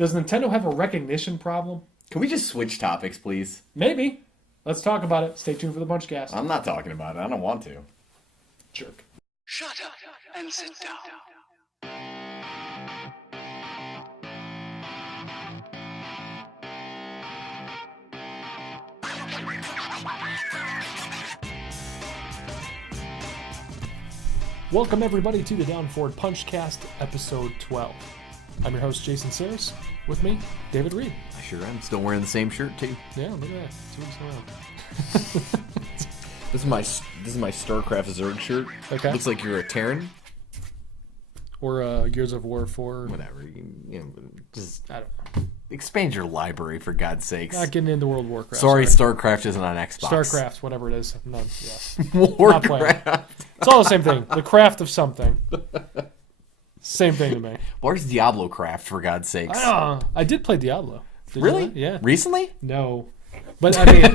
Does Nintendo have a recognition problem? Can we just switch topics, please? Maybe. Let's talk about it. Stay tuned for the Punchcast. I'm not talking about it. I don't want to. Jerk. Shut up and sit down. Welcome, everybody, to the DwnFwdPUNChcast, episode 12. I'm your host, Jason Saris. With me, David Reed. I sure am. Still wearing the same shirt, too. Yeah, look at that. 2 weeks in a row. This is my StarCraft Zerg shirt. Okay. Looks like you're a Terran. Or Gears of War 4. Whatever. Just I don't know. expand your library, for God's sakes. Not getting into World of Warcraft. Sorry, StarCraft isn't on Xbox. StarCraft, whatever it is. None, yeah. Warcraft. It's all the same thing. The craft of something. Same thing to me. Where's Diablo Craft, for God's sakes? I did play Diablo. Did Really? you? Yeah. Recently? No. But I mean,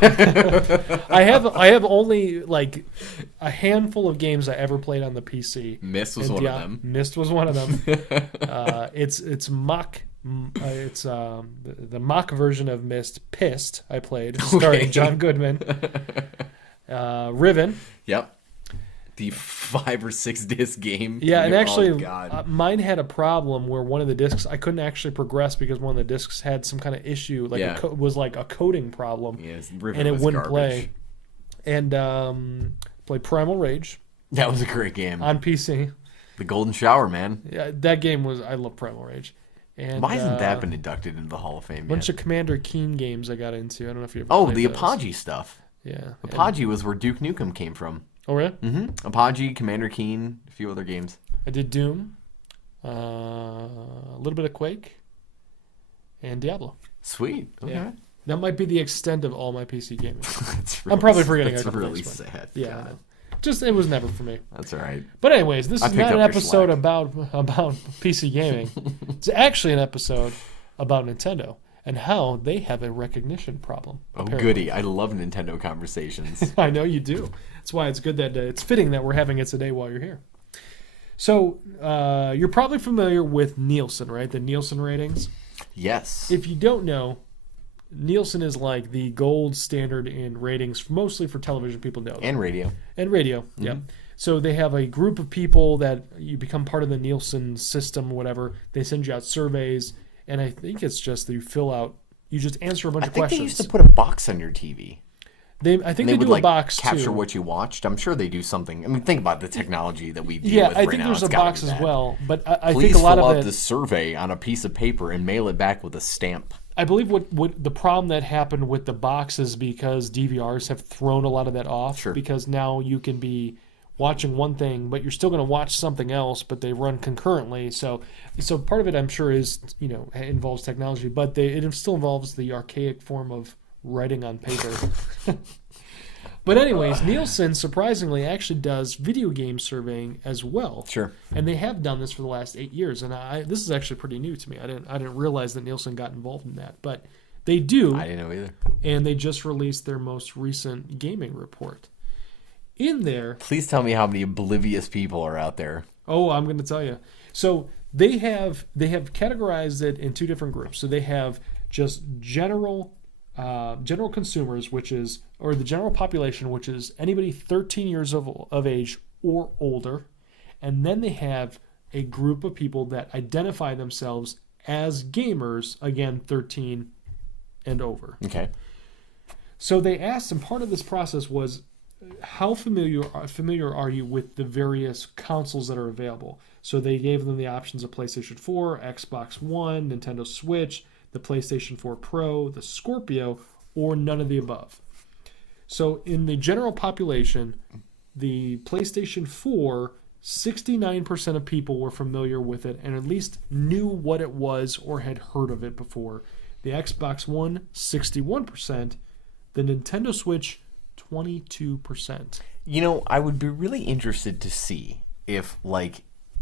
I have only like a handful of games I ever played on the PC. Myst was one of them. Myst was one of them. It's mock. It's the mock version of Myst. Pissed. I played starring John Goodman. Riven. Yep. The 5 or 6 disc game. Yeah, and actually, God. mine had a problem where one of the discs I couldn't actually progress because one of the discs had some kind of issue, like was like a coding problem, and it wouldn't play. And played Primal Rage. That was a great game On PC. The Golden Shower, man. Yeah, that game was. I love Primal Rage. And why hasn't that been inducted into the Hall of Fame? Bunch of Commander Keen games I got into. I don't know if you ever. Oh, played the those. Apogee stuff. Yeah, Apogee was where Duke Nukem came from. Oh, really? Mm-hmm. Apogee, Commander Keen, a few other games. I did Doom, a little bit of Quake, and Diablo. Sweet. Okay. Yeah. That might be the extent of all my PC gaming. I'm probably forgetting a That's couple really things, but- sad. Yeah, God. I know. Just it was never for me. That's all right. But anyways, this I is picked not an up your episode slack. about PC gaming. It's actually an episode about Nintendo and how they have a recognition problem. Oh, apparently. goody. I love Nintendo conversations. I know you do. That's why it's good that it's fitting that we're having it today while you're here. So you're probably familiar with Nielsen, right? The Nielsen ratings. Yes. If you don't know, Nielsen is like the gold standard in ratings, mostly for television. People know that. And radio. And radio, yeah. So they have a group of people that you become part of the Nielsen system, whatever. They send you out surveys, and I think it's just that you just answer a bunch of questions. They used to put a box on your TV. I think they would do a box capture too. what you watched. I'm sure they do something. I mean, think about the technology that we deal Yeah, with I right think now. there's a It's gotta box be as that. well, but I Please think a lot fill of out it. the survey on a piece of paper and mail it back with a stamp. I believe what the problem that happened with the box is because DVRs have thrown a lot of that off. Sure. Because now you can be watching one thing, but you're still going to watch something else, but they run concurrently. So part of it, I'm sure, is involves technology, but it still involves the archaic form of writing on paper. But anyways, Nielsen surprisingly actually does video game surveying as well. Sure. And they have done this for the last 8 years, and this is actually pretty new to me. I didn't realize that Nielsen got involved in that, but they do. I didn't know either. And they just released their most recent gaming report. In there, Please tell me how many oblivious people are out there. oh, I'm going to tell you. So they have categorized it in 2 different groups. So they have just general consumers, or the general population, which is anybody 13 years of age or older, and then they have a group of people that identify themselves as gamers, again 13 and over. Okay. So they asked, and part of this process was, how familiar are you with the various consoles that are available? So they gave them the options of PlayStation 4, Xbox One, Nintendo Switch, the PlayStation 4 Pro, the Scorpio, or none of the above. So in the general population, the PlayStation 4, 69% of people were familiar with it and at least knew what it was or had heard of it before. The Xbox One, 61%. The Nintendo Switch, 22%. I would be really interested to see if,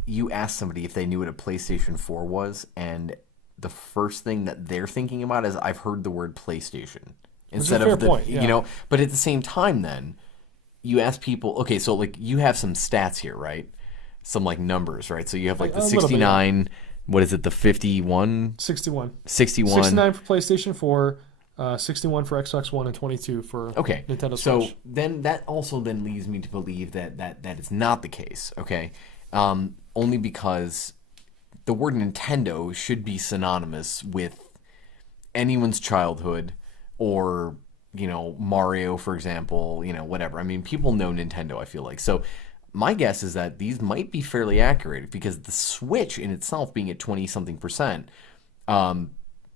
you asked somebody if they knew what a PlayStation 4 was, and the first thing that they're thinking about is, I've heard the word PlayStation. Instead a fair of the, point, yeah. But at the same time then, you ask people, okay, so you have some stats here, right? Some numbers, right? So you have the A little bit, 69, what is it, the 51? 61. 61. 69 for PlayStation 4, 61 for Xbox One, and 22 for Nintendo Switch. So then that also then leads me to believe that is not the case, okay? Only because the word Nintendo should be synonymous with anyone's childhood or, Mario, for example, whatever. I mean, people know Nintendo, I feel like. So my guess is that these might be fairly accurate because the Switch in itself being at 20-something%,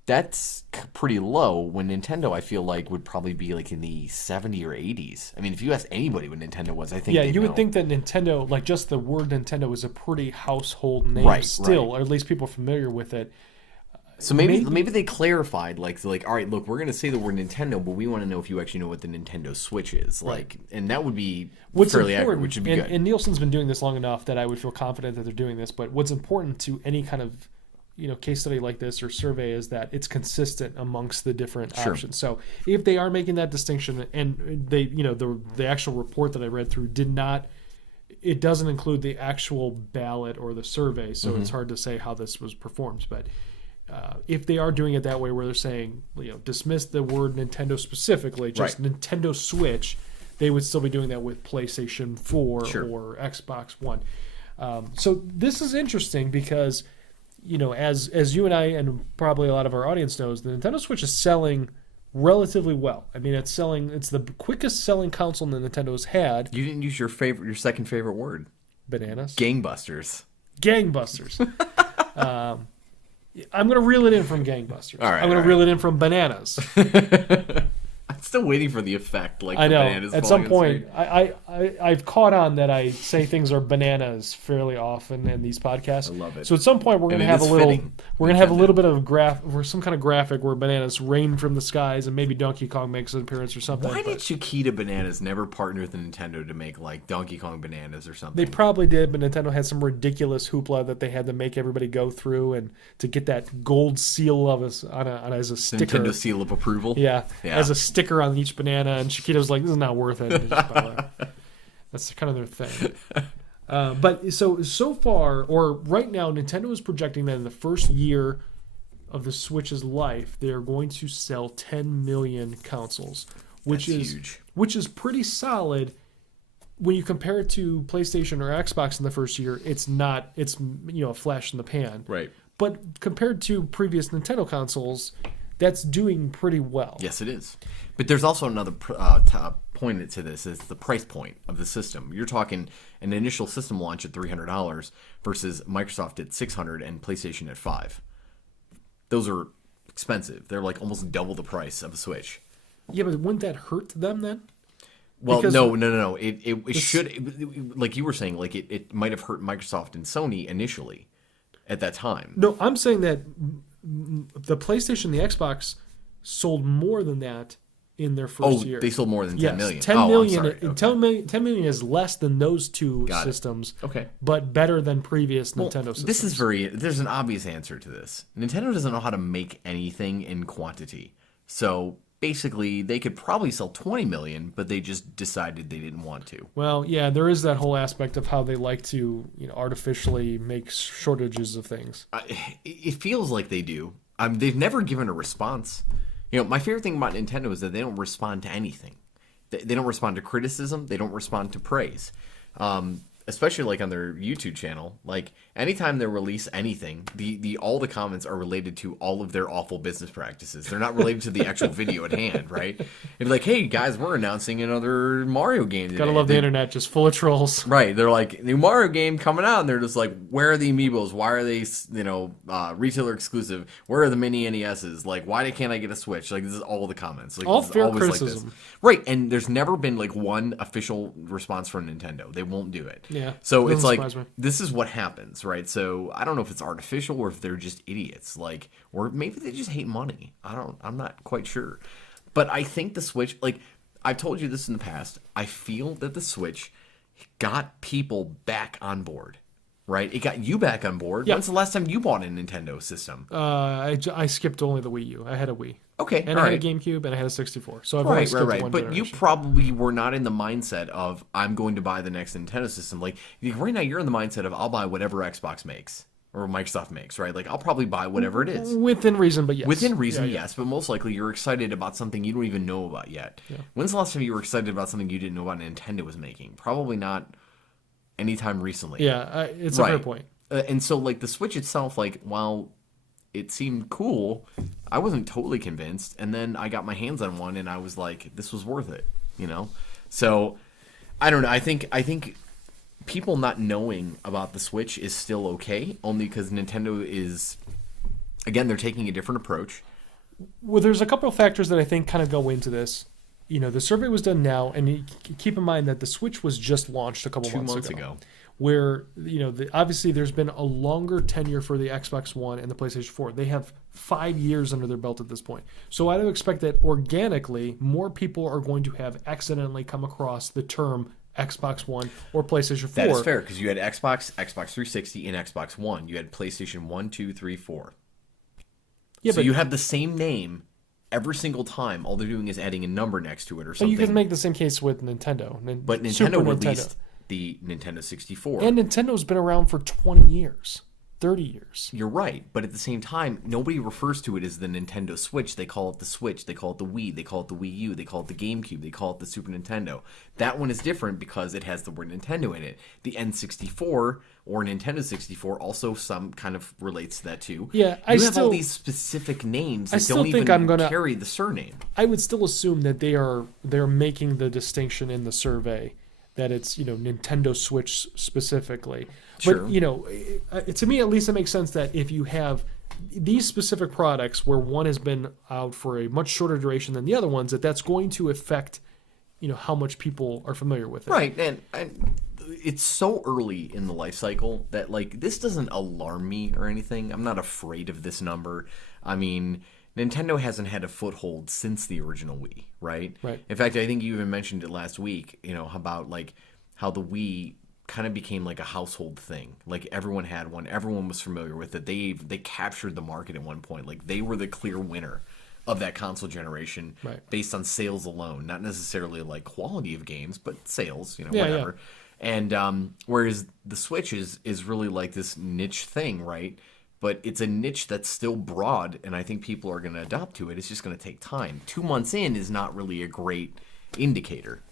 that's pretty low when Nintendo, I feel like, would probably be like in the 70s or 80s. I mean, if you ask anybody what Nintendo was, I think you would know. think that Nintendo, like just the word Nintendo is a pretty household name still, or at least people are familiar with it. So maybe they clarified, like, all right, look, we're going to say the word Nintendo, but we want to know if you actually know what the Nintendo Switch is. Like, and that would be fairly accurate, which would be good. And Nielsen's been doing this long enough that I would feel confident that they're doing this. But what's important to any kind of case study like this or survey is that it's consistent amongst the different options. So if they are making that distinction, and they, the actual report that I read through it doesn't include the actual ballot or the survey, so it's hard to say how this was performed. But if they are doing it that way, where they're saying, dismiss the word Nintendo specifically, just Nintendo Switch, they would still be doing that with PlayStation 4 or Xbox One. So this is interesting because, as you and I and probably a lot of our audience knows, the Nintendo Switch is selling relatively well. I mean, it's the quickest selling console that Nintendo's had. You didn't use your second favorite word. Bananas. Gangbusters. I'm going to reel it in from Gangbusters. All right, I'm going to reel it in from Bananas. I'm still waiting for the effect. Like I know. Bananas At some point, I've caught on that I say things are bananas fairly often in these podcasts. I love it. So at some point, we're going to have a little bit of or some kind of graphic where bananas rain from the skies, and maybe Donkey Kong makes an appearance or something. Why did Chiquita Bananas never partner with Nintendo to make like Donkey Kong Bananas or something? They probably did, but Nintendo had some ridiculous hoopla that they had to make everybody go through and to get that gold seal of us as a sticker. Nintendo seal of approval. Yeah, as a sticker on each banana, and Chiquita's like, this is not worth it. And that's kind of their thing. But so far, or right now, Nintendo is projecting that in the first year of the Switch's life, they're going to sell 10 million consoles, which is huge. Which is pretty solid. When you compare it to PlayStation or Xbox in the first year, it's a flash in the pan. Right. But compared to previous Nintendo consoles, that's doing pretty well. Yes, it is. But there's also another point to this is the price point of the system. You're talking an initial system launch at $300 versus Microsoft at $600 and PlayStation at $500. Those are expensive. They're like almost double the price of a Switch. Yeah, but wouldn't that hurt them then? Well, because no. It should, like you were saying, like it might have hurt Microsoft and Sony initially at that time. No, I'm saying that the PlayStation and the Xbox sold more than that in their first year. They sold more than 10 million. 10 million, Okay. 10 million is less than those two systems. Okay. But better than previous Nintendo systems. There's an obvious answer to this. Nintendo doesn't know how to make anything in quantity. So basically, they could probably sell 20 million, but they just decided they didn't want to. Well, yeah, there is that whole aspect of how they like to, artificially make shortages of things. It feels like they do. They've never given a response. My favorite thing about Nintendo is that they don't respond to anything. They don't respond to criticism. They don't respond to praise. Especially like on their YouTube channel. Like anytime they release anything, all the comments are related to all of their awful business practices. They're not related to the actual video at hand, right? It'd be like, hey guys, we're announcing another Mario game today. Gotta love the internet, just full of trolls. Right. They're like, new Mario game coming out, and they're just like, where are the amiibos? Why are they, retailer exclusive? Where are the mini NESs? Like, why can't I get a Switch? Like, this is all the comments. Like, all this is fair always criticism. like this. Right. And there's never been like one official response from Nintendo. They won't do it. Yeah. So it's like, this is what happens, right? So I don't know if it's artificial or if they're just idiots, like, or maybe they just hate money. I'm not quite sure. But I think the Switch, like, I've told you this in the past, I feel that the Switch got people back on board, right? It got you back on board. Yeah. When's the last time you bought a Nintendo system? I skipped only the Wii U. I had a Wii. Okay, and I had a GameCube, and I had a 64. So I've only skipped one But generation. you probably were not in the mindset of, I'm going to buy the next Nintendo system. Like right now, you're in the mindset of, I'll buy whatever Xbox makes, or Microsoft makes, right? Like I'll probably buy whatever it is. Within reason, but yes. Within reason, Yeah, yeah. yes, but most likely you're excited about something you don't even know about yet. When's the last time you were excited about something you didn't know about Nintendo was making? Probably not anytime recently. Yeah, it's a fair point. And so, like, the Switch itself, like, while it seemed cool, I wasn't totally convinced. And then I got my hands on one, and I was like, this was worth it, you know? So, I don't know. I think people not knowing about the Switch is still okay, only because Nintendo is, again, they're taking a different approach. Well, there's a couple of factors that I think kind of go into this. You know, the survey was done now, and keep in mind that the Switch was just launched a couple 2 months months ago. ago. Where, you know, obviously there's been a longer tenure for the Xbox One and the PlayStation 4. They have 5 years under their belt at this point. So I would expect that organically, more people are going to have accidentally come across the term Xbox One or PlayStation 4. That is fair, because you had Xbox, Xbox 360, and Xbox One. You had PlayStation 1, 2, 3, 4. Yeah, So but you have the same name every single time. All they're doing is adding a number next to it or but something. you can make the same case with Nintendo. But Super Nintendo released the Nintendo 64. And Nintendo's been around for 20 years, 30 years. You're right, but at the same time, nobody refers to it as the Nintendo Switch. They call it the Switch, they call it the Wii, they call it the Wii U, they call it the GameCube, they call it the Super Nintendo. That one is different because it has the word Nintendo in it. The N64 or Nintendo 64 also some kind of relates to that too. Yeah, you have all these specific names that don't even carry the surname. I would still assume that they're making the distinction in the survey that it's, you know, Nintendo Switch specifically. Sure. But, you know, to me at least it makes sense that if you have these specific products where one has been out for a much shorter duration than the other ones, that's going to affect, you know, how much people are familiar with it. Right, and it's so early in the life cycle that, like, this doesn't alarm me or anything. I'm not afraid of this number. I mean, Nintendo hasn't had a foothold since the original Wii, right? Right. In fact, I think you even mentioned it last week, you know, about, like, how the Wii kind of became like a household thing. Like, everyone had one. Everyone was familiar with it. They captured the market at one point. Like, they were the clear winner of that console generation based on sales alone. Not necessarily, like, quality of games, but sales, you know, whatever. Yeah. And whereas the Switch is really like this niche thing, right? But it's a niche that's still broad, and I think people are going to adopt to it. It's just going to take time. 2 months in is not really a great indicator.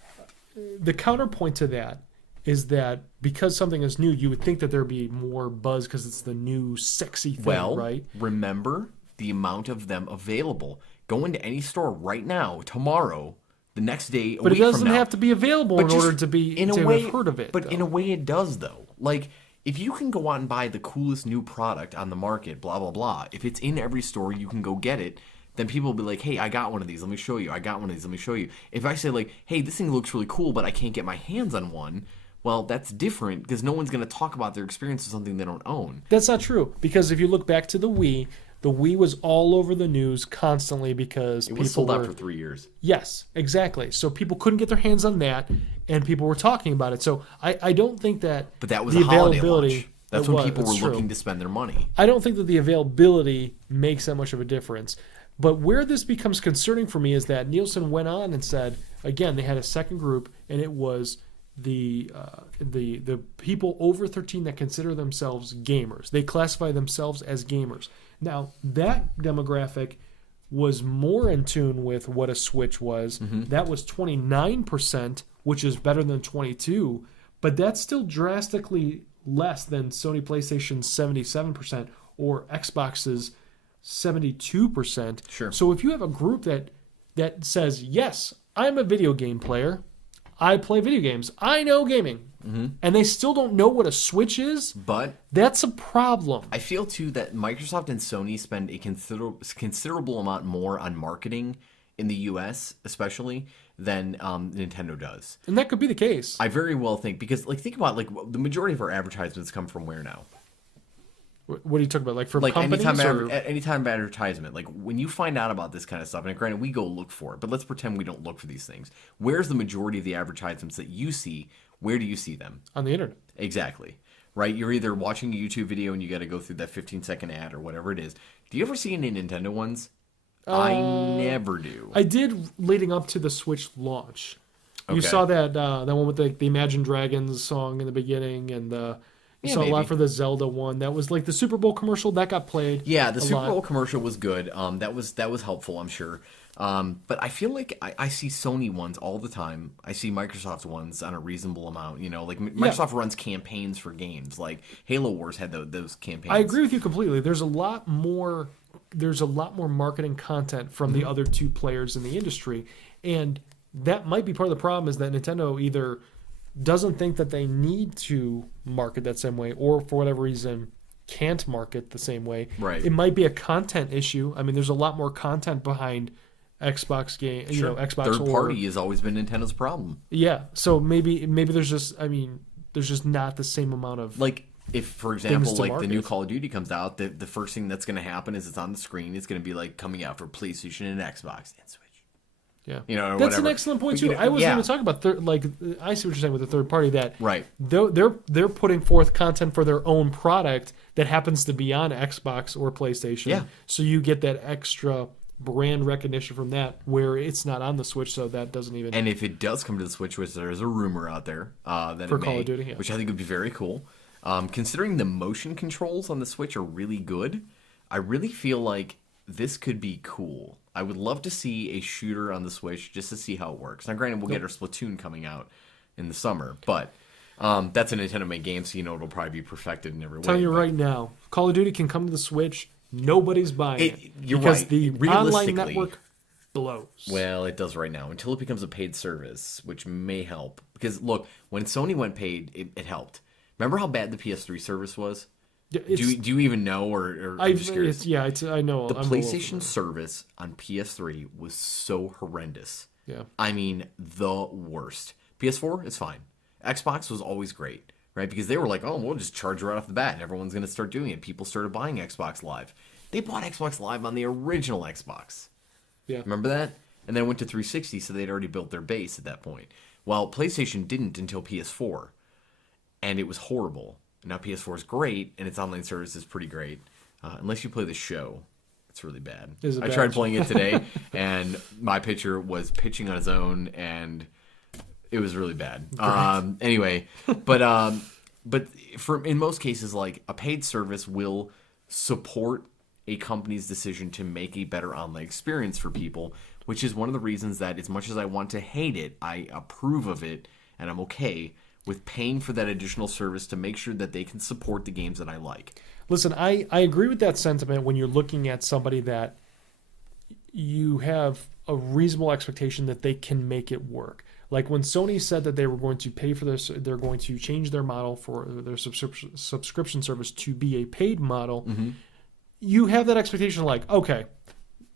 The counterpoint to that is that because something is new, you would think that there'd be more buzz because it's the new sexy thing, right? Remember the amount of them available. Go into any store right now, tomorrow, the next day, but it doesn't have to be available in order to be have heard of it. But in a way, it does, though. Like, if you can go out and buy the coolest new product on the market, blah, blah, blah, if it's in every store, you can go get it, then people will be like, hey, I got one of these. Let me show you. I got one of these. Let me show you. If I say, like, hey, this thing looks really cool, but I can't get my hands on one, well, that's different because no one's going to talk about their experience with something they don't own. That's not true, because if you look back to the Wii was all over the news constantly because it was sold out for 3 years. Yes, exactly. So people couldn't get their hands on that, and people were talking about it. So I don't think that. But that was the a holiday availability. launch. That's when people were looking to spend their money. I don't think that the availability makes that much of a difference. But where this becomes concerning for me is that Nielsen went on and said, again, they had a second group, and it was the people over 13 that consider themselves gamers. They classify themselves as gamers. Now, that demographic was more in tune with what a Switch was. Mm-hmm. That was 29%, which is better than 22%, but that's still drastically less than Sony PlayStation's 77% or Xbox's 72%. Sure. So if you have a group that says, yes, I'm a video game player, I play video games, I know gaming, and they still don't know what a Switch is, but that's a problem. I feel, too, that Microsoft and Sony spend a considerable amount more on marketing in the U.S., especially, than Nintendo does. And that could be the case. I very well think, because, like, think about, like, the majority of our advertisements come from where now? What are you talking about? Like, from like companies? Any time of advertisement. Like, when you find out about this kind of stuff, and granted, we go look for it, but let's pretend we don't look for these things. Where's the majority of the advertisements that you see? Where do you see them? On the internet. Exactly. Right? You're either watching a YouTube video and you got to go through that 15-second ad or whatever it is. Do you ever see any Nintendo ones? I never do. I did leading up to the Switch launch. You Okay. saw that one with the Imagine Dragons song in the beginning and the You Yeah, saw a lot maybe. for the Zelda one. That was like the Super Bowl commercial that got played. Yeah, the a Super lot. Bowl commercial was good. That was helpful, I'm sure. But I feel like I see Sony ones all the time. I see Microsoft ones on a reasonable amount. You know, like Microsoft runs campaigns for games. Like Halo Wars had those campaigns. I agree with you completely. There's a lot more marketing content from the other two players in the industry, and that might be part of the problem is that Nintendo either doesn't think that they need to market that same way, or for whatever reason can't market the same way. Right. It might be a content issue. I mean, there's a lot more content behind Xbox game, you know, Xbox Third party has always been Nintendo's problem. Yeah, so maybe there's just there's just not the same amount of Like if, for example, to like the new market. Call of Duty comes out, the first thing that's going to happen is it's on the screen. It's going to be like coming out for PlayStation and Xbox and Switch. Yeah, You know, or that's an whatever. excellent point But, you too. know, I wasn't yeah. even talking about I see what you're saying with the third party that Right. they're putting forth content for their own product that happens to be on Xbox or PlayStation. Yeah. So you get that extra brand recognition from that where it's not on the Switch, so that doesn't even. And if it does come to the Switch, which there is a rumor out there that For it may, Call of Duty, yeah. which I think would be very cool. Considering the motion controls on the Switch are really good, I really feel like this could be cool. I would love to see a shooter on the Switch just to see how it works. Now, granted, we'll get our Splatoon coming out in the summer, but that's a Nintendo-made game, so you know it'll probably be perfected in every way. telling you but- right now, Call of Duty can come to the Switch. Nobody's buying it. You're because right. the online Realistically- network blows. Well, it does right now until it becomes a paid service, which may help. Because look, when Sony went paid, it helped. Remember how bad the PS3 service was? Yeah, Do you even know, or I'm just curious? I know. The I'm a little PlayStation familiar. service on PS3 was so horrendous. Yeah. I mean, the worst. PS4 is fine. Xbox was always great, right? Because they were like, oh, we'll just charge right off the bat, and everyone's going to start doing it. People started buying Xbox Live. They bought Xbox Live on the original Xbox. Yeah. Remember that? And then it went to 360, so they'd already built their base at that point. Well, PlayStation didn't until PS4, and it was horrible. Now PS4 is great, and its online service is pretty great. Unless you play the show, it's really bad. Is it I bad? tried playing it today, and my pitcher was pitching on his own, and it was really bad. Anyway, but in most cases, like a paid service will support a company's decision to make a better online experience for people, which is one of the reasons that as much as I want to hate it, I approve of it, and I'm okay with paying for that additional service to make sure that they can support the games that I like. Listen, I agree with that sentiment when you're looking at somebody that you have a reasonable expectation that they can make it work. Like when Sony said that they were going to pay for this, they're going to change their model for their subscription service to be a paid model. You have that expectation like, okay,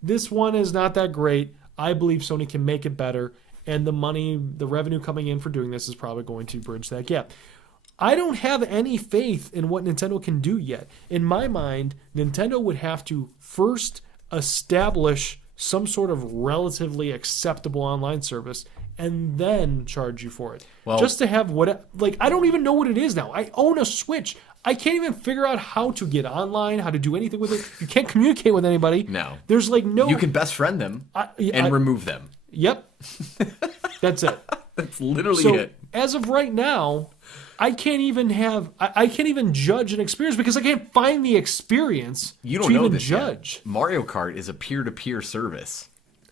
this one is not that great. I believe Sony can make it better. And the revenue coming in for doing this is probably going to bridge that gap. I don't have any faith in what Nintendo can do yet. In my mind, Nintendo would have to first establish some sort of relatively acceptable online service and then charge you for it. Well- just to have I don't even know what it is now. I own a Switch. I can't even figure out how to get online, how to do anything with it. You can't communicate with anybody. No. There's no... You can best friend them I- remove them. Yep. That's it. That's literally So it. as of right now, I can't even judge an experience because I can't find the experience You don't to know even this yet. judge. Mario Kart is a peer-to-peer service.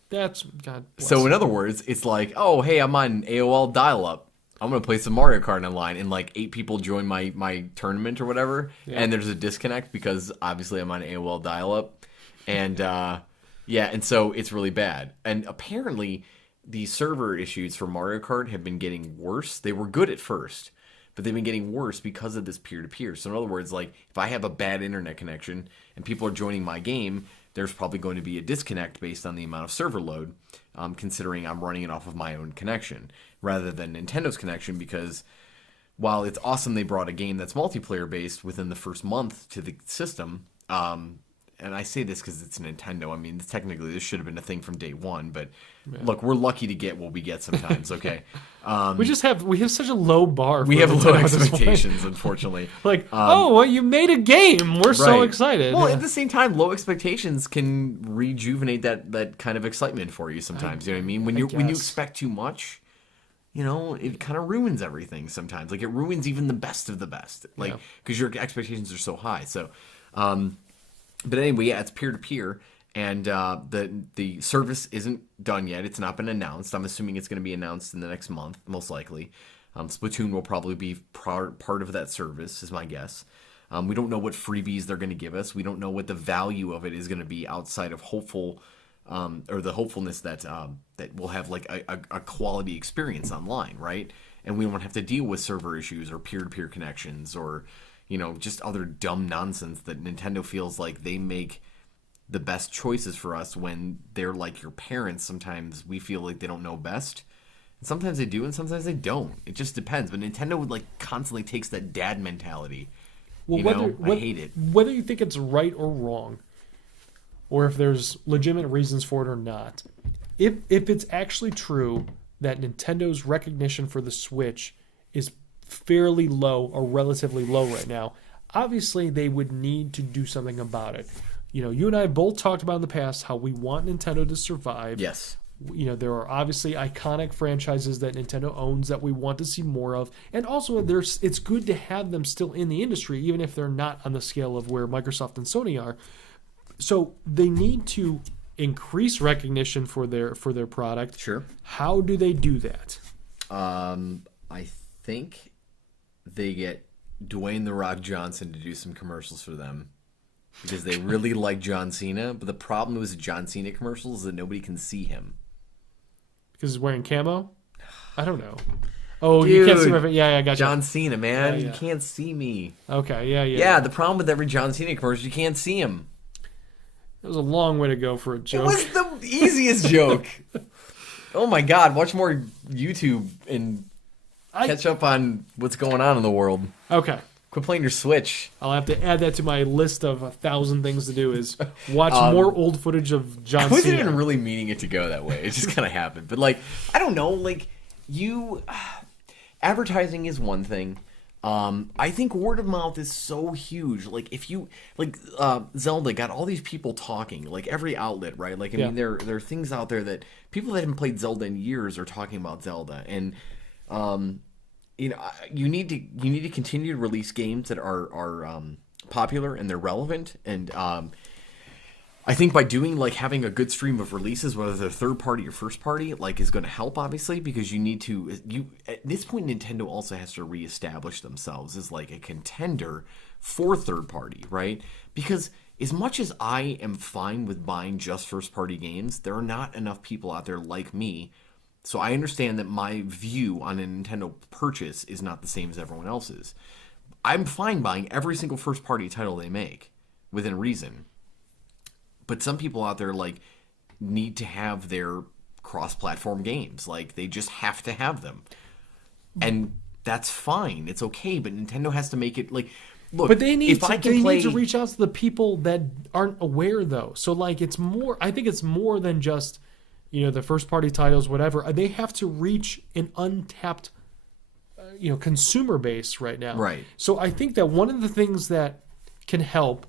That's God bless. So in other words, it's like, oh, hey, I'm on AOL dial-up. I'm going to play some Mario Kart online, and like 8 people join my tournament or whatever, and there's a disconnect because obviously I'm on AOL dial-up. And and so it's really bad. And apparently the server issues for Mario Kart have been getting worse. They were good at first, but they've been getting worse because of this peer-to-peer. So in other words, like if I have a bad internet connection and people are joining my game, there's probably going to be a disconnect based on the amount of server load, considering I'm running it off of my own connection rather than Nintendo's connection, because while it's awesome they brought a game that's multiplayer based within the first month to the system, and I say this because it's Nintendo. I mean, technically this should have been a thing from day one, but look, we're lucky to get what we get sometimes, okay? we have such a low bar. We for have low Nintendo at this point. expectations, unfortunately. You made a game. We're so Right. excited. Well, Yeah. at the same time, low expectations can rejuvenate that kind of excitement for you sometimes. You know what I mean? When you guess. expect too much, it kind of ruins everything sometimes. Like, it ruins even the best of the best. Like, because your expectations are so high. So, but anyway, yeah, it's peer-to-peer. And the service isn't done yet. It's not been announced. I'm assuming it's going to be announced in the next month, most likely. Splatoon will probably be part of that service, is my guess. We don't know what freebies they're going to give us. We don't know what the value of it is going to be outside of or the hopefulness that we'll have like a quality experience online, right? And we won't have to deal with server issues or peer-to-peer connections or, just other dumb nonsense that Nintendo feels like they make the best choices for us when they're like your parents. Sometimes we feel like they don't know best. And sometimes they do, and sometimes they don't. It just depends. But Nintendo would like constantly takes that dad mentality. Well, I hate it. Whether you think it's right or wrong, or if there's legitimate reasons for it or not, if it's actually true that Nintendo's recognition for the Switch is fairly low or relatively low right now, obviously they would need to do something about it. You and I both talked about in the past how we want Nintendo to survive. Yes. There are obviously iconic franchises that Nintendo owns that we want to see more of. And also, it's good to have them still in the industry, even if they're not on the scale of where Microsoft and Sony are. So they need to increase recognition for their product. Sure. How do they do that? I think they get Dwayne "The Rock" Johnson to do some commercials for them. Because they really like John Cena. But the problem with John Cena commercials is that nobody can see him. Because he's wearing camo? I don't know. Oh, Dude, you can't see my face. Yeah, I got you. John Cena, man. Yeah. You can't see me. Okay, yeah. Yeah, the problem with every John Cena commercial, you can't see him. It was a long way to go for a joke. It was the easiest joke. Oh my God, watch more YouTube and catch up on what's going on in the world. Okay. Quit playing your Switch. I'll have to add that to my list of 1,000 things to do is watch more old footage of John Cena. I wasn't even really meaning it to go that way. It just kind of happened. But, I don't know. Advertising is one thing. I think word of mouth is so huge. If you, Zelda got all these people talking, every outlet, right? I mean, there are things out there that people that haven't played Zelda in years are talking about Zelda. And, you need to continue to release games that are popular and they're relevant. And I think by doing having a good stream of releases, whether they're third party or first party, is going to help obviously, because at this point Nintendo also has to reestablish themselves as a contender for third party, right? Because as much as I am fine with buying just first party games, there are not enough people out there like me. So I understand that my view on a Nintendo purchase is not the same as everyone else's. I'm fine buying every single first-party title they make, within reason. But some people out there, need to have their cross-platform games. They just have to have them. And that's fine. It's okay, but Nintendo has to make it, look, but they need need to reach out to the people that aren't aware, though. So, it's more, I think it's more than just... the first party titles, whatever. They have to reach an untapped, consumer base right now. Right. So I think that one of the things that can help,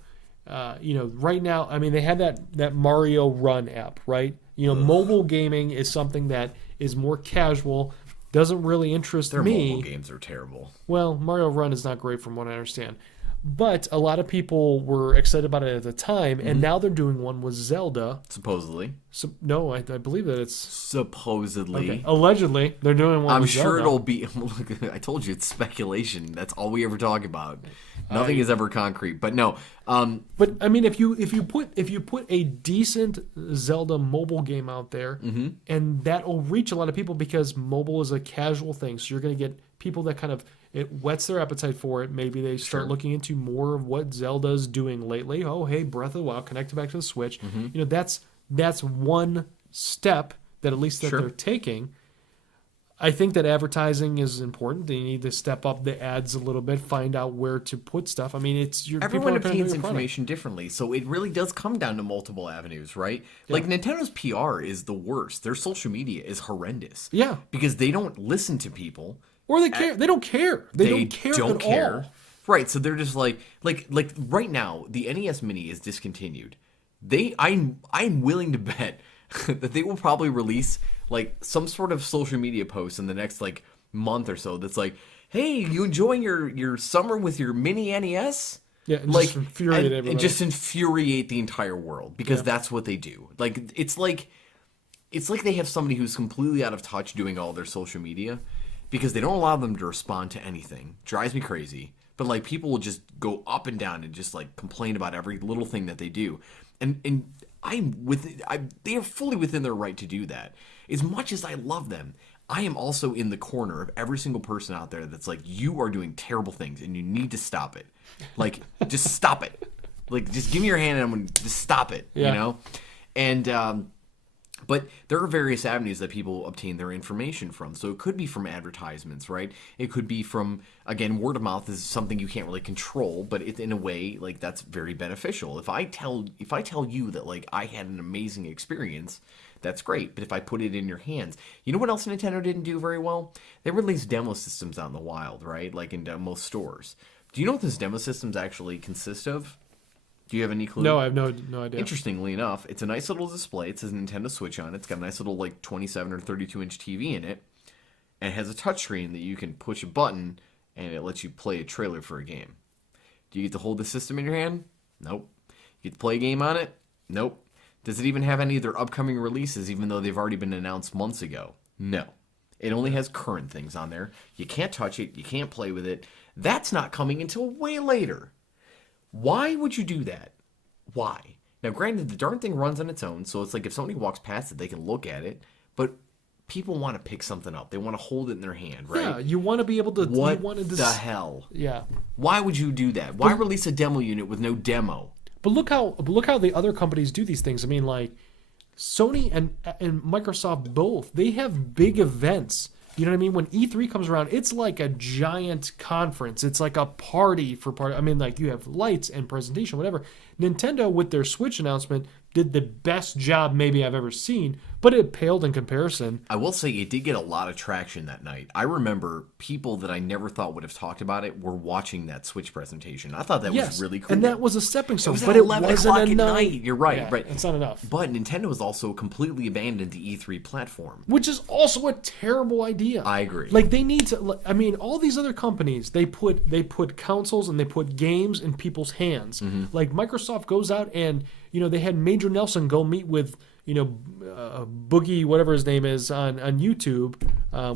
right now, I mean, they have that Mario Run app, right? Mobile gaming is something that is more casual, doesn't really interest Their me. mobile games are terrible. Well, Mario Run is not great from what I understand. But a lot of people were excited about it at the time, and now they're doing one with Zelda. Supposedly. So, no, I believe that it's... Supposedly. Okay. Allegedly, they're doing one with Zelda. I'm sure it'll be... Look, I told you, it's speculation. That's all we ever talk about. Nothing is ever concrete. But no. But, I mean, if you put a decent Zelda mobile game out there, and that will reach a lot of people because mobile is a casual thing, so you're going to get people that kind of... It whets their appetite for it. Maybe they start looking into more of what Zelda's doing lately. Oh, hey, Breath of the Wild, connect it back to the Switch. That's one step that at least that they're taking. I think that advertising is important. They need to step up the ads a little bit, find out where to put stuff. I mean, everyone obtains information differently, so it really does come down to multiple avenues, right? Yeah. Nintendo PR is the worst. Their social media is horrendous. Yeah, because they don't listen to people. Or they care. They don't care. They don't care at all. Right. So they're just like right now, the NES Mini is discontinued. I'm willing to bet that they will probably release like some sort of social media post in the next like month or so that's like, hey, you enjoying your summer with your mini NES? Yeah, and like just infuriate everybody. and just infuriate the entire world because that's what they do. Like it's like they have somebody who's completely out of touch doing all their social media because they don't allow them to respond to anything. Drives me crazy. But like people will just go up and down and just like complain about every little thing that they do. And they are fully within their right to do that. As much as I love them, I am also in the corner of every single person out there that's like, you are doing terrible things and you need to stop it. Like, just stop it. Like, just give me your hand and I'm going to just stop it, you know? And, but there are various avenues that people obtain their information from. So it could be from advertisements, right? It could be from, again, word of mouth is something you can't really control, but it's in a way, like, that's very beneficial. If I tell you that, like, I had an amazing experience, that's great. But if I put it in your hands, you know what else Nintendo didn't do very well? They released demo systems out in the wild, right? Like in most stores. Do you know what those demo systems actually consist of? Do you have any clue? No, I have no idea. Interestingly enough, it's a nice little display. It says Nintendo Switch on it. It's got a nice little like 27 or 32-inch TV in it. And it has a touchscreen that you can push a button and it lets you play a trailer for a game. Do you get to hold the system in your hand? Nope. You get to play a game on it? Nope. Does it even have any of their upcoming releases, even though they've already been announced months ago? No. It only has current things on there. You can't touch it. You can't play with it. That's not coming until way later. Why would you do that? Why? Now, granted, the darn thing runs on its own, so it's like if somebody walks past it, they can look at it, but people want to pick something up. They want to hold it in their hand, right? Yeah, you want to be able to... What the hell? Yeah. Why would you do that? Why release a demo unit with no demo? But look how the other companies do these things. I mean, like, Sony and Microsoft both, they have big events. You know what I mean? When E3 comes around, it's like a giant conference. It's like a party for party. I mean, like, you have lights and presentation, whatever. Nintendo, with their Switch announcement, did the best job maybe I've ever seen, but it paled in comparison. I will say it did get a lot of traction that night. I remember people that I never thought would have talked about it were watching that Switch presentation. I thought that was really cool. And that was a stepping stone, it was but at it 11 wasn't o'clock enough. at night. You're right, Yeah, right. It's not enough. But Nintendo has also completely abandoned the E3 platform. Which is also a terrible idea. I agree. Like, they need to... I mean, all these other companies, they put consoles and they put games in people's hands. Mm-hmm. Like, Microsoft goes out and, you know, they had Major Nelson go meet with, you know, Boogie, whatever his name is, on YouTube.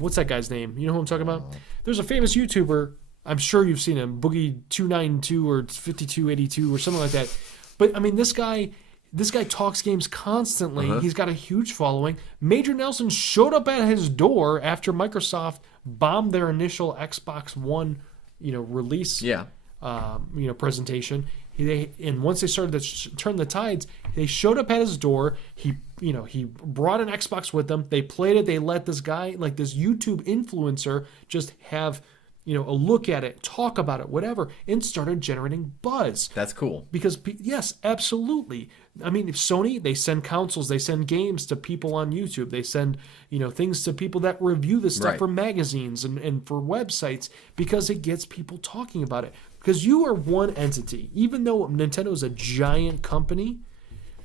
What's that guy's name? You know who I'm talking about? There's a famous YouTuber. I'm sure you've seen him. Boogie292 or 5282 or something like that. But, I mean, this guy talks games constantly. He's got a huge following. Major Nelson showed up at his door after Microsoft bombed their initial Xbox One, you know, release, presentation. And once they started to turn the tides, they showed up at his door. He brought an Xbox with them. They played it. They let this guy, like this YouTube influencer, just have, you know, a look at it, talk about it, whatever, and started generating buzz. That's cool. Because, yes, absolutely. I mean, if Sony, they send consoles, they send games to people on YouTube. They send, you know, things to people that review this stuff for magazines and for websites because it gets people talking about it. Because you are one entity. Even though Nintendo is a giant company,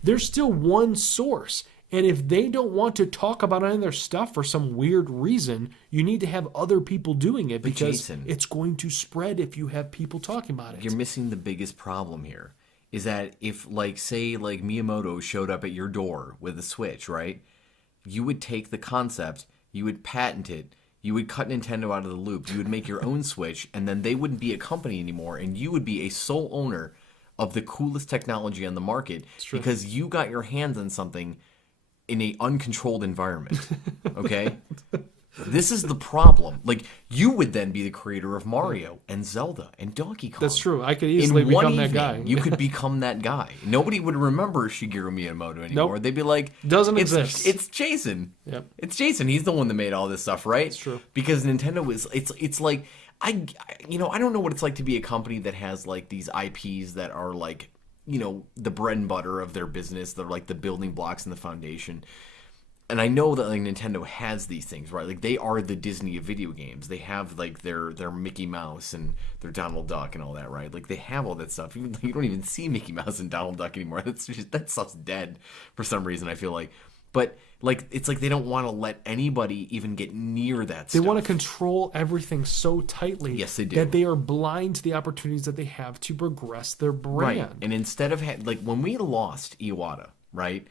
there's still one source. And if they don't want to talk about any of their stuff for some weird reason, you need to have other people doing it because Jason, it's going to spread if you have people talking about it. You're missing the biggest problem here. Is that if, like, say, like Miyamoto showed up at your door with a Switch, right? You would take the concept, you would patent it, you would cut Nintendo out of the loop, you would make your own Switch, and then they wouldn't be a company anymore, and you would be a sole owner of the coolest technology on the market because you got your hands on something in an uncontrolled environment, okay? This is the problem. Like, you would then be the creator of Mario and Zelda and Donkey Kong. That's true. I could easily become that guy. You could become that guy. Nobody would remember Shigeru Miyamoto anymore. Nope. They'd be like, doesn't exist. It's Jason. Yep. It's Jason. He's the one that made all this stuff, right? It's true. Because Nintendo is, it's like, I don't know what it's like to be a company that has, like, these IPs that are, like, you know, the bread and butter of their business. They're, like, the building blocks and the foundation. And I know that, like, Nintendo has these things, right? Like, they are the Disney of video games. They have, like, their Mickey Mouse and their Donald Duck and all that, right? Like, they have all that stuff. You don't even see Mickey Mouse and Donald Duck anymore. That stuff's dead for some reason, I feel like. But like it's like they don't want to let anybody even get near that They stuff. want to control everything so tightly Yes, they do. that they are blind to the opportunities that they have to progress their brand. Right. And instead of like when we lost Iwata, right?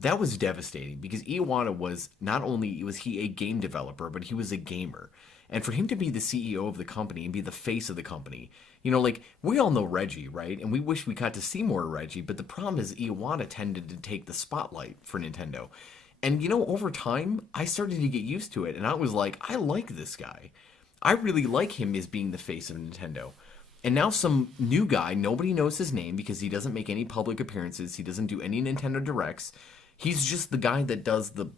That was devastating because Iwata was not only was he a game developer, but he was a gamer. And for him to be the CEO of the company and be the face of the company, you know, like we all know Reggie, right? And we wish we got to see more of Reggie, but the problem is Iwata tended to take the spotlight for Nintendo. And you know, over time, I started to get used to it, and I was like, I like this guy. I really like him as being the face of Nintendo. And now some new guy, nobody knows his name because he doesn't make any public appearances. He doesn't do any Nintendo Directs. He's just the guy that does the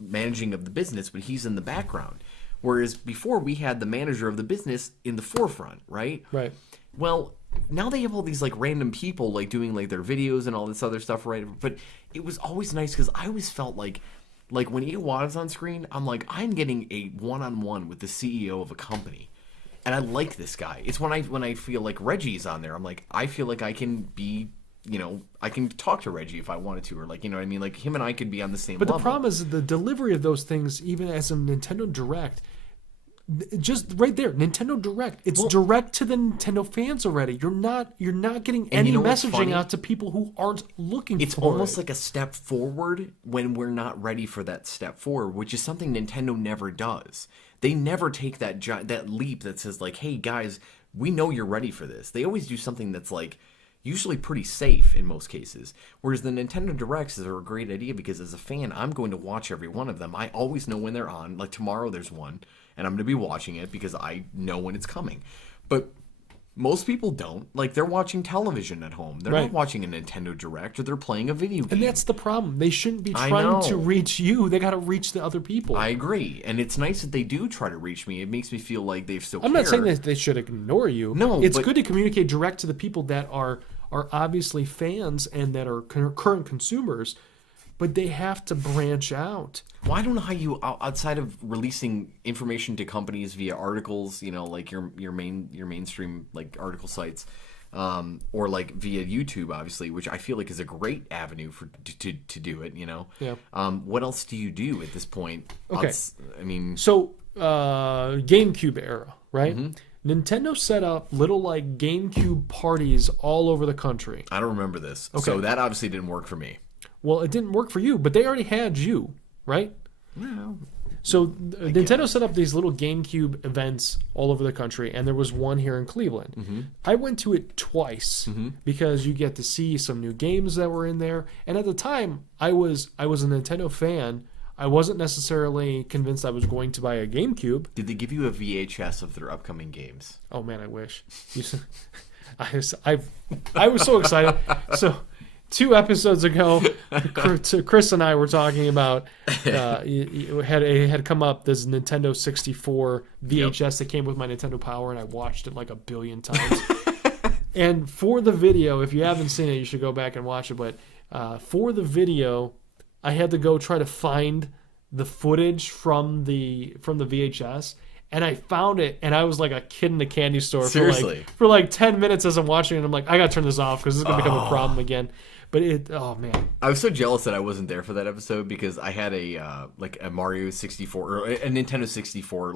managing of the business, but he's in the background. Whereas before we had the manager of the business in the forefront, right? Right. Well, now they have all these like random people like doing like their videos and all this other stuff, right? But it was always nice because I always felt like when Iwata's on screen, I'm like, I'm getting a one-on-one with the CEO of a company. And I like this guy. It's when I feel like Reggie's on there, I'm like, I feel like I can be, you know, I can talk to Reggie if I wanted to, or like, you know what I mean? Like him and I could be on the same level. But the problem is the delivery of those things, even as a Nintendo Direct, just right there, Nintendo Direct. It's direct to the Nintendo fans already. You're not getting any you know what's messaging funny? out to people who aren't looking It's for almost it. like a step forward when we're not ready for that step forward, which is something Nintendo never does. They never take that leap that says like, hey guys, we know you're ready for this. They always do something that's like usually pretty safe in most cases. Whereas the Nintendo Directs are a great idea because as a fan, I'm going to watch every one of them. I always know when they're on. Like tomorrow there's one, and I'm going to be watching it because I know when it's coming. But most people don't. Like they're watching television at home. They're Right. not watching a Nintendo Direct, or they're playing a video game. And that's the problem. They shouldn't be I trying know. to reach you. They got to reach the other people. I agree, and it's nice that they do try to reach me. It makes me feel like they still I'm care. not saying that they should ignore you. No, it's but- good to communicate direct to the people that are obviously fans and that are current consumers, but they have to branch out. Well, I don't know how you, outside of releasing information to companies via articles, you know, like your mainstream like article sites, or like via YouTube, obviously, which I feel like is a great avenue for to do it. You know. Yeah. What else do you do at this point? Okay. I mean, So, GameCube era, right? Mm-hmm. Nintendo set up little like GameCube parties all over the country. I don't remember this, Okay. so that obviously didn't work for me. Well, it didn't work for you, but they already had you, right? Well, So Nintendo set up these little GameCube events all over the country, and there was one here in Cleveland. Mm-hmm. I went to it twice because you get to see some new games that were in there. And at the time, I was a Nintendo fan. I wasn't necessarily convinced I was going to buy a GameCube. did they give you a VHS of their upcoming games? Oh man, I wish. I was so excited. So 2 episodes ago, Chris and I were talking about it had come up this Nintendo 64 VHS that came with my Nintendo Power, and I watched it like a billion times. And for the video, if you haven't seen it, you should go back and watch it. But for the video, I had to go try to find the footage from the VHS. And I found it, and I was like a kid in a candy store Seriously? for like 10 minutes as I'm watching it. And I'm like, I gotta turn this off because this is gonna become a problem again. But oh man, I was so jealous that I wasn't there for that episode because I had a Mario 64 or a Nintendo 64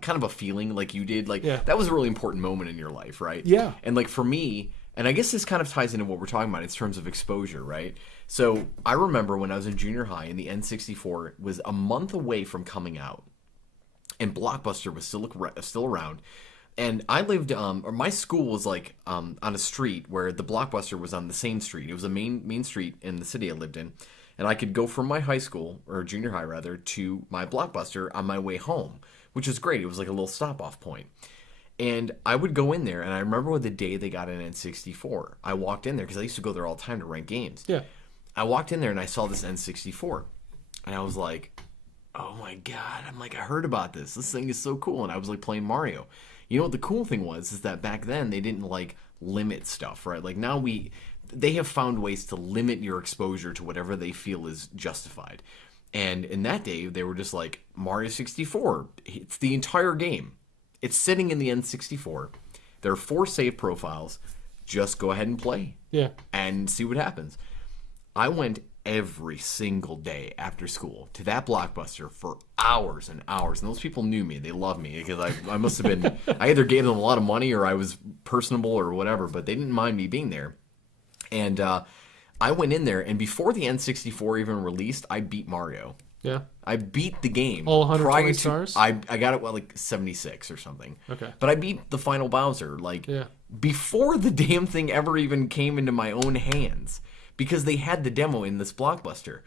kind of a feeling like you did. Like Yeah. that was a really important moment in your life, right? Yeah. And like for me, and I guess this kind of ties into what we're talking about in terms of exposure, right? So I remember when I was in junior high and the N64 was a month away from coming out, and Blockbuster was still around. And I lived, or my school was like on a street where the Blockbuster was on the same street. It was a main street in the city I lived in. And I could go from my high school, or junior high rather, to my Blockbuster on my way home, which was great. It was like a little stop-off point. And I would go in there, and I remember the day they got an N64. I walked in there, because I used to go there all the time to rent games. yeah. I walked in there, and I saw this N64. And I was like, oh my God. I'm like, I heard about this. This thing is so cool. And I was like playing Mario. You know what the cool thing was is that back then they didn't like limit stuff, right? Like now they have found ways to limit your exposure to whatever they feel is justified. And in that day, they were just like, Mario 64, it's the entire game. It's sitting in the N64. There are 4 save profiles. Just go ahead and play. Yeah. And see what happens. I went every single day after school to that Blockbuster for hours and hours. And those people knew me. They loved me because I must have been, I either gave them a lot of money or I was personable or whatever, but they didn't mind me being there. And I went in there, and before the N64 even released, I beat Mario. Yeah. I beat the game. All 120 stars? I got it, like 76 or something. Okay. But I beat the final Bowser, before the damn thing ever even came into my own hands, because they had the demo in this Blockbuster.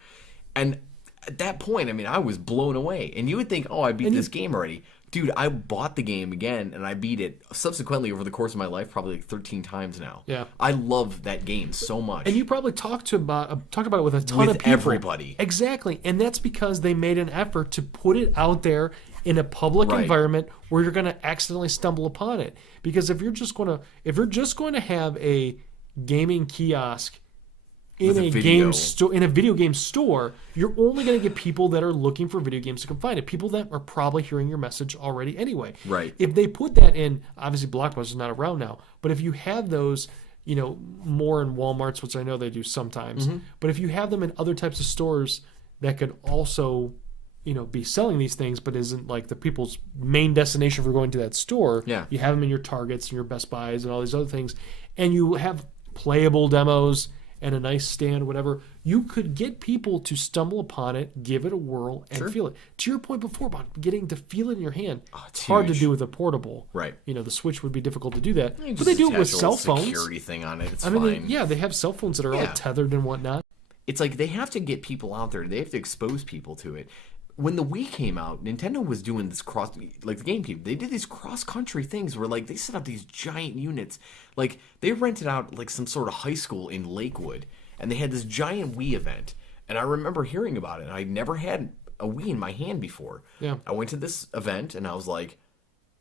And at that point, I mean, I was blown away. And you would think, oh, I beat this game already. Dude, I bought the game again, and I beat it subsequently over the course of my life probably like 13 times now. Yeah. I love that game so much. And you probably talked about it with a ton of people. Everybody. Exactly. And that's because they made an effort to put it out there in a public environment where you're going to accidentally stumble upon it. Because if you're just going to have a gaming kiosk in a video game store, you're only going to get people that are looking for video games to come find it. People that are probably hearing your message already anyway. Right. If they put that in, obviously Blockbuster's not around now, but if you have those, more in Walmarts, which I know they do sometimes, but if you have them in other types of stores that could also, be selling these things, but isn't like the people's main destination for going to that store, you have them in your Targets and your Best Buys and all these other things, and you have playable demos and a nice stand, whatever, you could get people to stumble upon it, give it a whirl, and feel it. To your point before about getting to feel it in your hand, it's hard to do with a portable. Right. The Switch would be difficult to do that. But they do it with cell phones. Security thing on it. It's fine. They have cell phones that are all tethered and whatnot. It's like they have to get people out there. They have to expose people to it. When the Wii came out, Nintendo was doing this like the GameCube, they did these cross-country things where, like, they set up these giant units. Like, they rented out, like, some sort of high school in Lakewood, and they had this giant Wii event. And I remember hearing about it, and I'd never had a Wii in my hand before. Yeah. I went to this event, and I was like,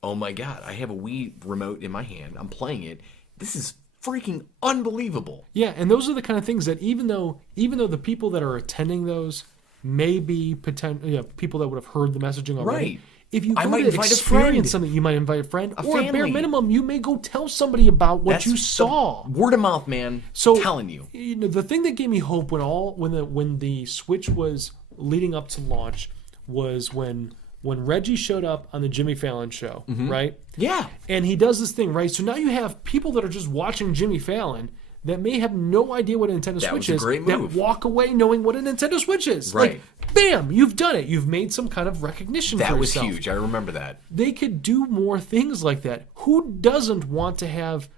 oh my God, I have a Wii remote in my hand. I'm playing it. This is freaking unbelievable. Yeah, and those are the kind of things that even though the people that are attending those may be people that would have heard the messaging already. Right. If you go to experience something, you might invite a friend, or at bare minimum, you may go tell somebody about what you saw. Word of mouth, man. So, telling you. The thing that gave me hope when the Switch was leading up to launch was when Reggie showed up on the Jimmy Fallon show, right? Yeah. And he does this thing, right? So now you have people that are just watching Jimmy Fallon that may have no idea what a Nintendo Switch is, that walk away knowing what a Nintendo Switch is. Right. Like, bam, you've done it. You've made some kind of recognition for yourself. That was huge. I remember that. They could do more things like that. Who doesn't want to have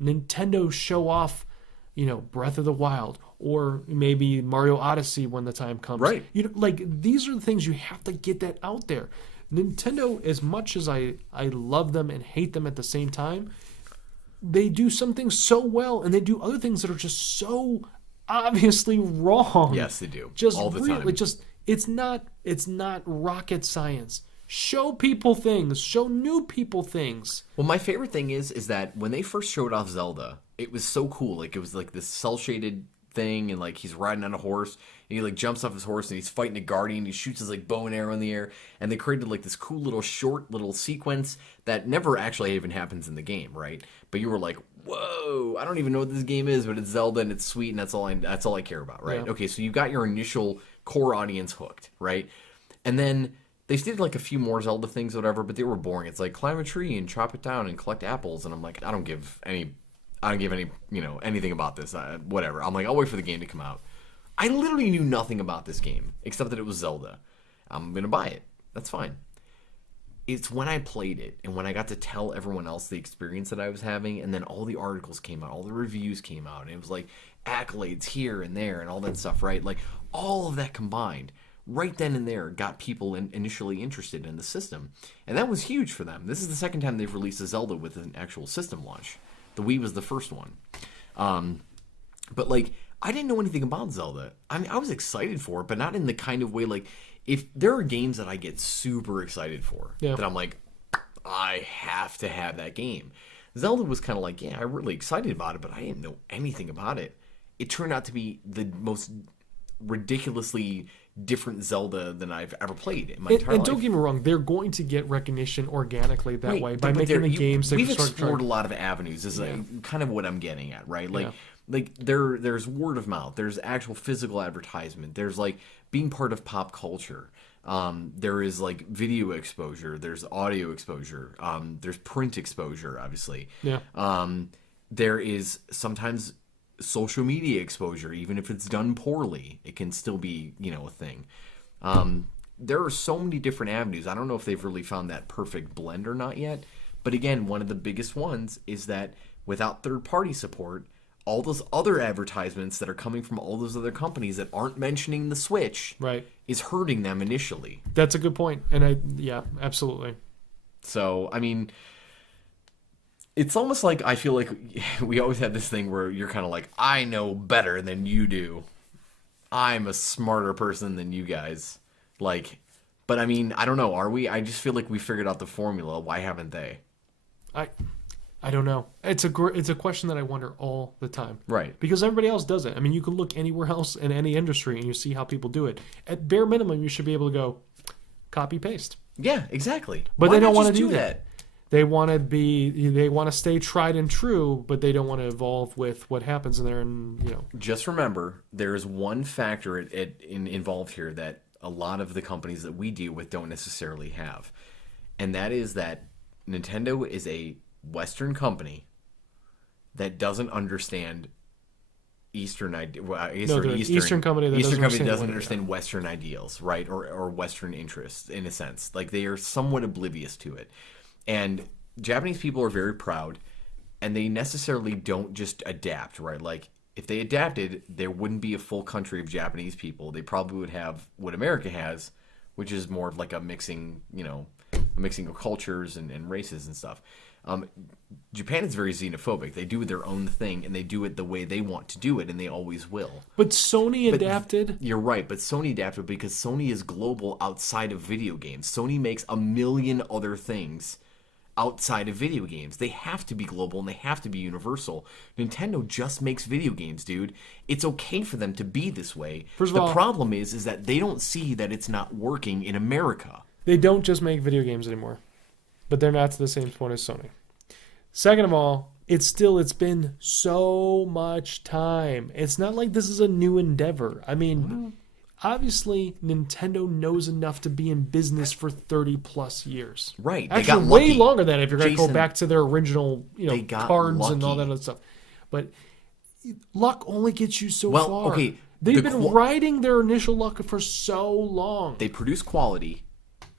Nintendo show off, Breath of the Wild, or maybe Mario Odyssey when the time comes? Right. These are the things you have to get that out there. Nintendo, as much as I love them and hate them at the same time, they do some things so well, and they do other things that are just so obviously wrong. Yes, they do. Just all the really, time. It's not rocket science. Show people things. Show new people things. Well, my favorite thing is that when they first showed off Zelda, it was so cool. Like, it was like this cel-shaded thing, and like he's riding on a horse, and he like jumps off his horse, and he's fighting a guardian. He shoots his like bow and arrow in the air, and they created like this cool little short little sequence that never actually even happens in the game, right? But you were like, whoa, I don't even know what this game is, but it's Zelda and it's sweet, and that's all I care about, right? Yeah. Okay, so you got your initial core audience hooked, right? And then they did like a few more Zelda things, whatever, but they were boring. It's like climb a tree and chop it down and collect apples, and I'm like, I don't give any anything about this. Whatever. I'm like, I'll wait for the game to come out. I literally knew nothing about this game except that it was Zelda. I'm gonna buy it. That's fine. It's when I played it and when I got to tell everyone else the experience that I was having, and then all the articles came out, all the reviews came out, and it was like accolades here and there and all that stuff, right? Like all of that combined, right then and there, got people initially interested in the system, and that was huge for them. This is the second time they've released a Zelda with an actual system launch. The Wii was the first one. But, like, I didn't know anything about Zelda. I mean, I was excited for it, but not in the kind of way, like, if there are games that I get super excited for, that I'm like, I have to have that game. Zelda was kind of like, yeah, I'm really excited about it, but I didn't know anything about it. It turned out to be the most ridiculously different Zelda than I've ever played in my entire life. And don't get me wrong, they're going to get recognition organically that way by making the games. We've explored a lot of avenues. Is kind of what I'm getting at, right? Like Like there's word of mouth, there's actual physical advertisement, there's like being part of pop culture. There is like video exposure, there's audio exposure, there's print exposure, obviously. Yeah. There is sometimes social media exposure, even if it's done poorly, it can still be, a thing. There are so many different avenues. I don't know if they've really found that perfect blend or not yet. But again, one of the biggest ones is that without third-party support, all those other advertisements that are coming from all those other companies that aren't mentioning the Switch Right. is hurting them initially. That's a good point. And yeah, absolutely. So, I mean, it's almost like I feel like we always have this thing where you're kind of like, I know better than you do. I'm a smarter person than you guys. Like, but I mean, I don't know. Are we? I just feel like we figured out the formula. Why haven't they? I don't know. It's a question that I wonder all the time. Right. Because everybody else does it. I mean, you can look anywhere else in any industry and you see how people do it. At bare minimum, you should be able to go copy paste. Yeah, exactly. But Why they don't not want to just do that. They want to stay tried and true, but they don't want to evolve with what happens in there. And Just remember, there is one factor involved here that a lot of the companies that we deal with don't necessarily have, and that is that Nintendo is a Western company that doesn't understand Eastern ideas. Eastern company that doesn't understand Western ideals, right, or Western interests in a sense. Like they are somewhat oblivious to it. And Japanese people are very proud, and they necessarily don't just adapt, right? Like, if they adapted, there wouldn't be a full country of Japanese people. They probably would have what America has, which is more of like a mixing of cultures and races and stuff. Japan is very xenophobic. They do their own thing, and they do it the way they want to do it, and they always will. But Sony adapted. You're right, but Sony adapted because Sony is global outside of video games. Sony makes a million other things outside of video games. They have to be global and they have to be universal. Nintendo just makes video games, dude. It's okay for them to be this way. First of all, the problem is that they don't see that it's not working in America. They don't just make video games anymore, but they're not to the same point as Sony. Second of all, it's been so much time. It's not like this is a new endeavor. I mean, obviously, Nintendo knows enough to be in business for 30 plus years. Right. Actually, way longer than that if you're going to go back to their original, cards and all that other stuff. But luck only gets you so far. Okay. They've been riding their initial luck for so long. They produce quality,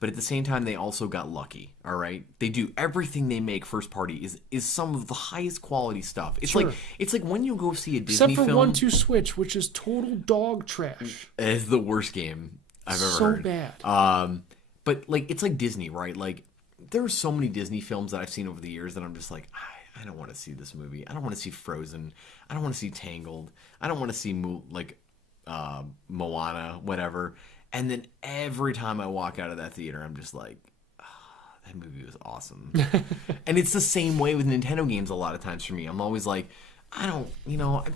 but at the same time, they also got lucky. All right, they do everything they make first party is some of the highest quality stuff. It's like when you go see a Disney film. Except for 1-2 Switch, which is total dog trash. It's the worst game I've ever heard. So bad. But like it's like Disney, right? Like there are so many Disney films that I've seen over the years that I'm just like, I don't want to see this movie. I don't want to see Frozen. I don't want to see Tangled. I don't want to see Moana, whatever. And then every time I walk out of that theater, I'm just like, that movie was awesome. And it's the same way with Nintendo games a lot of times for me. I'm always like, I've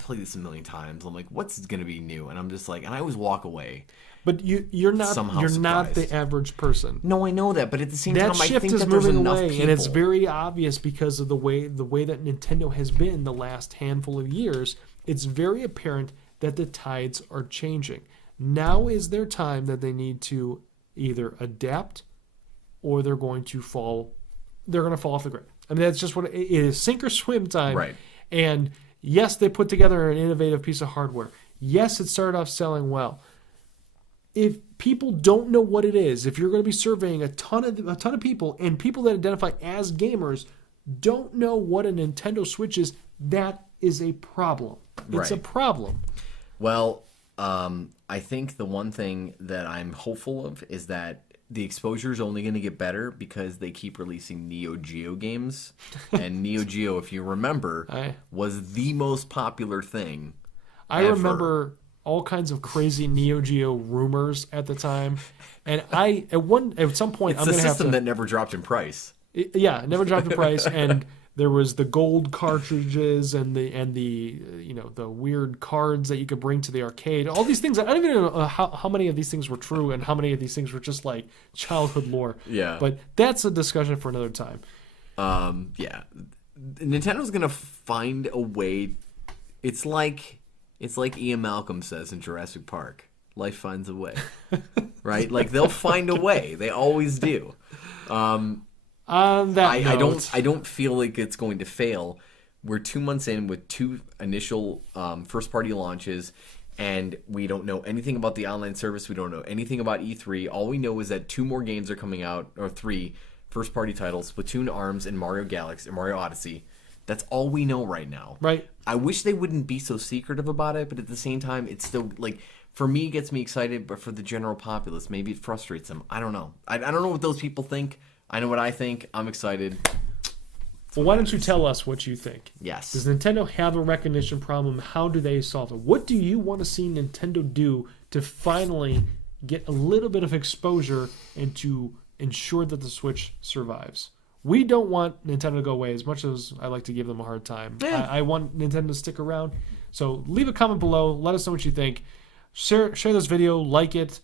played this a million times. I'm like, what's going to be new? And I'm just like, and I always walk away. But you're not the average person. No, I know that, but at the same time, I think that is there's moving enough away, people. and it's very obvious because of the way that Nintendo has been the last handful of years. It's very apparent that the tides are changing. Now is their time that they need to either adapt or they're going to fall. They're going to fall off the grid. I mean, that's just what it is. Sink or swim time. Right. And yes, they put together an innovative piece of hardware. Yes, it started off selling well. If people don't know what it is, if you're going to be surveying a ton of people, and people that identify as gamers don't know what a Nintendo Switch is, that is a problem. It's a problem. Well, I think the one thing that I'm hopeful of is that the exposure is only going to get better because they keep releasing Neo Geo games. And Neo Geo, if you remember, was the most popular thing ever. Remember all kinds of crazy Neo Geo rumors at the time. And at some point, it's I'm going to have to... It's a system that never dropped in price. It never dropped in price. And there was the gold cartridges and the weird cards that you could bring to the arcade. All these things. I don't even know how many of these things were true and how many of these things were just like childhood lore. Yeah. But that's a discussion for another time. Yeah. Nintendo's going to find a way It's like Ian Malcolm says in Jurassic Park. Life finds a way, right? Like they'll find a way. They always do. On that note, I don't feel like it's going to fail. We're 2 months in with 2 initial first-party launches, and we don't know anything about the online service. We don't know anything about E3. All we know is that 2 more games are coming out, or 3 first-party titles: Splatoon, ARMS, and Mario Galaxy, or Mario Odyssey. That's all we know right now. Right. I wish they wouldn't be so secretive about it, but at the same time, it's still like, for me, it gets me excited, but for the general populace, maybe it frustrates them. I don't know. I don't know what those people think. I know what I think. I'm excited. Well, why don't you tell us what you think? Yes. Does Nintendo have a recognition problem? How do they solve it? What do you want to see Nintendo do to finally get a little bit of exposure and to ensure that the Switch survives? We don't want Nintendo to go away, as much as I like to give them a hard time. Yeah. I want Nintendo to stick around. So leave a comment below. Let us know what you think. Share this video. Like it.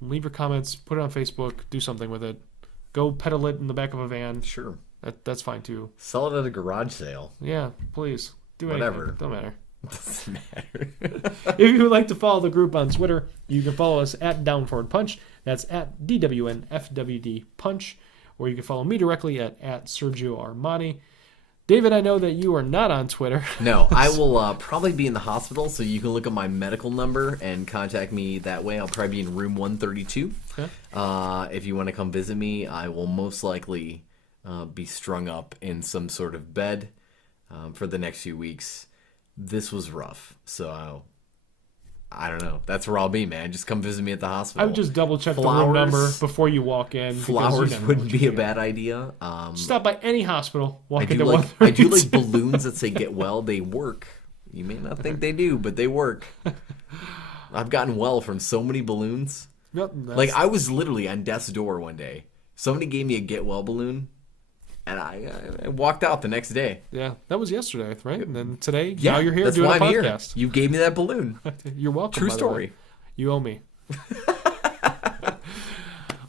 Leave your comments. Put it on Facebook. Do something with it. Go pedal it in the back of a van. Sure. That's fine too. Sell it at a garage sale. Yeah, please. Do Whatever. anything. Don't matter. Doesn't matter. If you would like to follow the group on Twitter, you can follow us at DwnFwdPunch. That's at DwnFwdPunch. Or you can follow me directly at Sergio Armani. David, I know that you are not on Twitter. No, I will probably be in the hospital, so you can look up my medical number and contact me that way. I'll probably be in room 132. Okay. If you want to come visit me, I will most likely be strung up in some sort of bed for the next few weeks. This was rough, so I don't know. That's where I'll be, man. Just come visit me at the hospital. I would just double check the room number before you walk in. Flowers wouldn't be a bad idea. Stop by any hospital. Walk I into do like 132. balloons that say "get well." They work. You may not think they do, but they work. I've gotten well from so many balloons. Yep, Like I was literally on death's door one day. Somebody gave me a get well balloon, and I walked out the next day. yeah, that was yesterday, right? And then today, Yeah, now you're here that's doing why a I'm here. podcast. You gave me that balloon. You're welcome. True by the way. story. You owe me.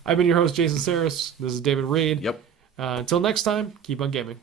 I've been your host, Jason Saris. This is David Reed. Yep. Until next time, keep on gaming.